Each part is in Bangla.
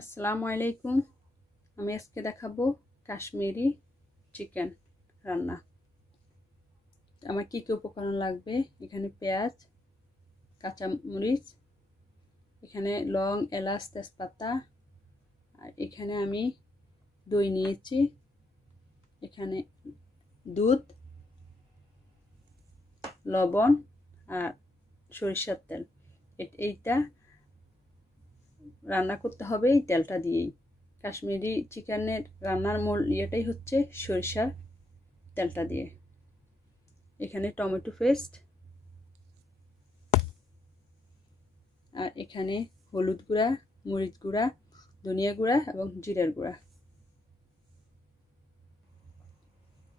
আসসালামু আলাইকুম। আমি আজকে দেখাবো কাশ্মীরি চিকেন রান্না। আমার কি কি উপকরণ লাগবে, এখানে পেঁয়াজ, কাঁচামরিচ, এখানে লং, এলাচ, তেজপাতা, আর এখানে আমি দই নিয়েছি, এখানে দুধ, লবণ আর সরিষার তেল। এইটা রান্না করতে হবে এই তেলটা দিয়েই। কাশ্মীরি চিকেনের রান্নার মূল ইয়েটাই হচ্ছে সরিষার তেলটা দিয়ে। এখানে টমেটো পেস্ট, আর এখানে হলুদ গুঁড়া, মরিচ গুঁড়া, ধনিয়া গুঁড়া এবং জিরার গুঁড়া।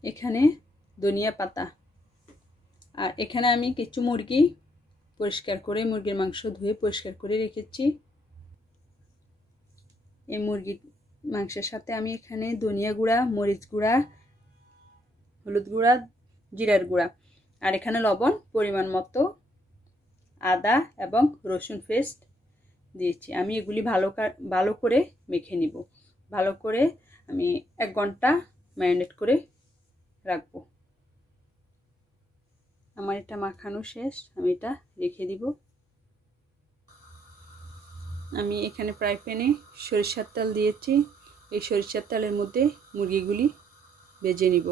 এখানে ধনিয়া পাতা, আর এখানে আমি কিছু মুরগি পরিষ্কার করে, মুরগির মাংস ধুয়ে পরিষ্কার করে রেখেছি। এই মুরগির মাংসের সাথে আমি এখানে ধনিয়া গুঁড়া, মরিচ গুঁড়া, হলুদ গুঁড়া, জিরার গুঁড়া, আর এখানে লবণ পরিমাণ মতো, আদা এবং রসুন পেস্ট দিয়েছি। আমি এগুলি ভালো করে মেখে নিব। ভালো করে আমি 1 ঘন্টা ম্যারিনেট করে রাখবো। আমার এটা মাখানো শেষ, আমি এটা রেখে দিব। আমি এখানে ফ্রাই প্যানে সরিষার তেল দিয়েছি। এই সরিষার তেলের মধ্যে মুরগিগুলি ভেজে নিব।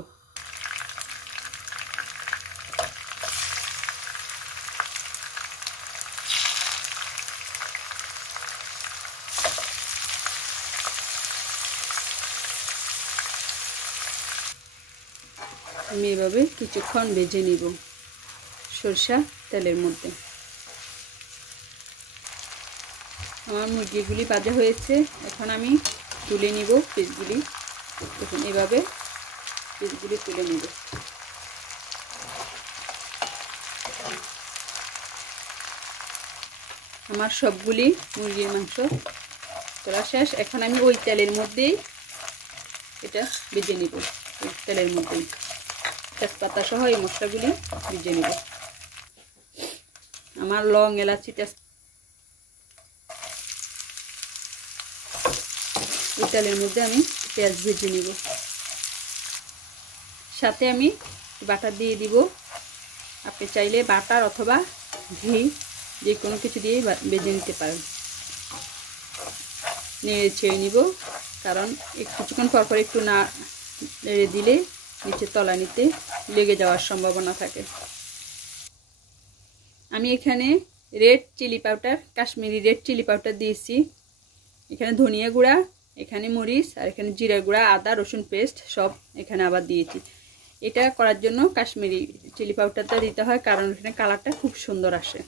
আমি এভাবে কিছুক্ষণ ভেজে নিব সরিষা তেলের মধ্যে। আমার মুরগিগুলি ভাজা হয়েছে, এখন আমি তুলে নিব পিসগুলি। দেখুন এভাবে পিসগুলি তুলে নিব। আমার সবগুলি মুরগির মাংস তোলা শেষ। এখন আমি ওই তেলের মধ্যেই এটা ভেজে নিব। ওই তেলের মধ্যেই তেজপাতা সহ এই মশলাগুলি ভেজে নিব। আমার লং, এলাচি, এই তেলের মধ্যে আমি পেঁয়াজ ভেজে নিব। সাথে আমি বাটার দিয়ে দিব। আপনি চাইলে বাটার অথবা ঘি যে কোনো কিছু দিয়ে ভেজে নিতে পারেন। নেড়ে ছেড়ে নিব, কারণ কিছুক্ষণ পর পর একটু না নেড়ে দিলে নিচে তলানিতে লেগে যাওয়ার সম্ভাবনা থাকে। আমি এখানে red chilli powder, Kashmiri red chilli powder দিয়েছি। এখানে ধনিয়া গুঁড়া, এখানে মরিচ, আর এখানে জিরা গুঁড়া, আদা রসুন পেস্ট সব এখানে আবার দিয়েছি। এটা করার জন্য কাশ্মীরি চিলি পাউডারটা দিতে হয়, কারণ এখানে কালারটা খুব সুন্দর আসে।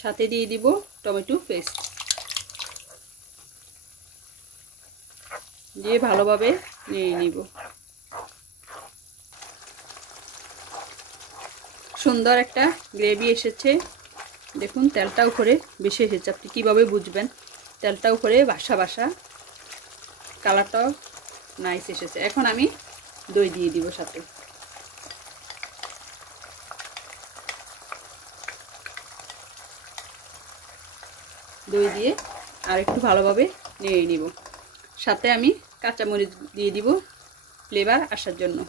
সাথে দিয়ে দিব টমেটো পেস্ট, দিয়ে ভালোভাবে নেড়ে নিব। সুন্দর একটা গ্রেভি এসেছে। দেখুন তেলটা উপরে বেশি এসেছে। আপনি কীভাবে বুঝবেন? তেলটা উপরে বাসা বাসা, কালারটাও নাইস এসেছে। এখন আমি দই দিয়ে দিব সাথে। দই দিয়ে আর একটু ভালোভাবে নেড়ে নিব। সাথে আমি কাঁচামরিচ দিয়ে দিব ফ্লেভার আসার জন্য।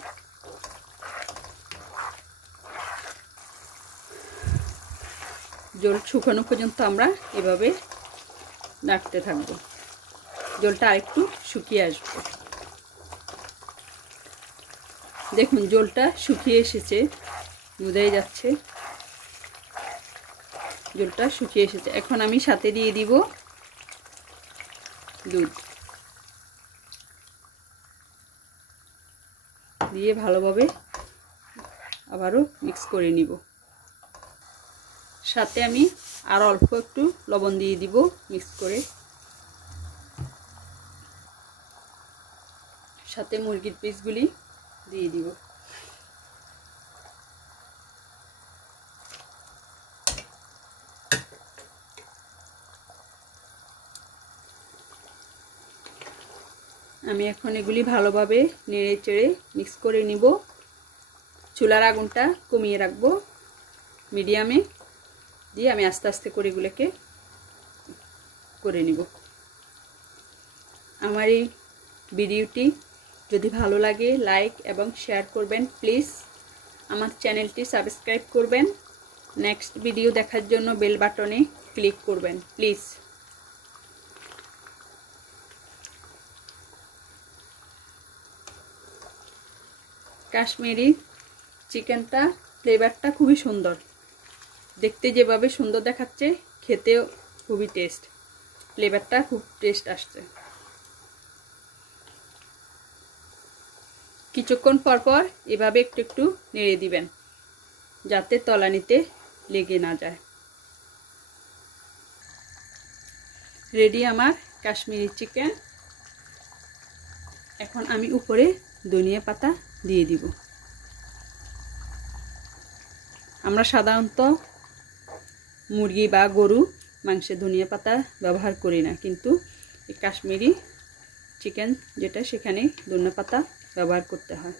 জল শুকানো পর্যন্ত আমরা এভাবে নাড়তে থাকবো। জলটা আরেকটু শুকিয়ে আসবে। দেখুন জলটা শুকিয়ে এসেছে, বোঝাই যাচ্ছে জলটা শুকিয়ে এসেছে। এখন আমি সাথে দিয়ে দিব দুধ, দিয়ে ভালোভাবে আবারও মিক্স করে নিব। সাথে আমি আর অল্প একটু লবণ দিয়ে দিব মিক্স করে। সাথে মুরগির পিসগুলি দিয়ে দিব। আমি এখন এগুলি ভালোভাবে নেড়ে চেড়ে মিক্স করে নিব। চুলার আগুনটা কমিয়ে রাখবো মিডিয়ামে। দিয়ে আমি আস্তে আস্তে করে এগুলোকে করে নিব। আমার এই ভিডিওটি যদি ভালো লাগে লাইক এবং শেয়ার করবেন প্লিজ। আমার চ্যানেলটি সাবস্ক্রাইব করবেন। নেক্সট ভিডিও দেখার জন্য বেল বাটনে ক্লিক করবেন প্লিজ। কাশ্মীরি চিকেনটা ফ্লেভারটা খুবই সুন্দর, দেখতে যেভাবে সুন্দর দেখাচ্ছে খেতেও খুবই টেস্ট, ফ্লেভারটা খুব টেস্ট আসছে। কিছুক্ষণ পর পর এভাবে একটু একটু নেড়ে দিবেন যাতে তলানিতে লেগে না যায়। রেডি আমার কাশ্মীরি চিকেন। এখন আমি উপরে ধনিয়া পাতা দিয়ে দিব। আমরা সাধারণত মুরগি বা গরু মাংসে ধনিয়া পাতা ব্যবহার করি না, কিন্তু এই কাশ্মীরি চিকেন যেটা সেখানে ধনিয়া পাতা ব্যবহার করতে হয়।